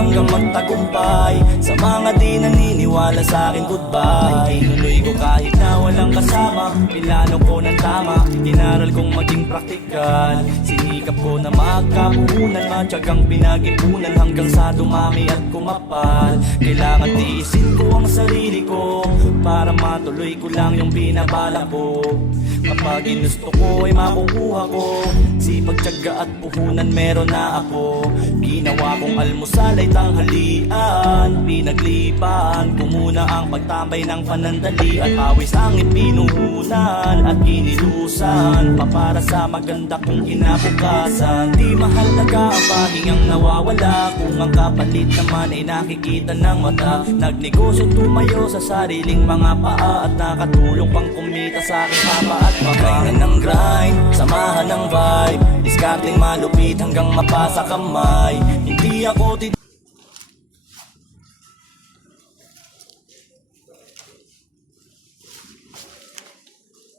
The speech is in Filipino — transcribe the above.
hanggang magtagumpay. Sa mga di naniniwala sa akin, goodbye. Tinuloy ko kahit na walang kasama, pinlano ko ng tama, inaral kong maging praktikal. Sinikap ko na magkapuhunan, matyagang pinag-ipunan hanggang sa dumami at kumapal. Kailangan tiisin ko ang sarili ko para matuloy ko lang yung binabala ko. Kapag ginusto ko ay makukuha ko, sipag, tiyaga at puhunan meron na ako. Ginawa kong almusal ay tanghalian, pinaglipan ko muna ang pagtambay ng panandali. At pawis ang ipinuhunan at kinilusan pa para sa maganda kong kinabukasan. Di mahalaga ang pahingang nawawala kung ang kapalit naman ay nakikita ng mata. Nagnegosyo tumayo sa sariling mga paa at nakatulong pang kumita sa aking papa at mama. Grind ng grind, samahan ng vibe, discarding malupit hanggang mapasa kamay. Hindi ako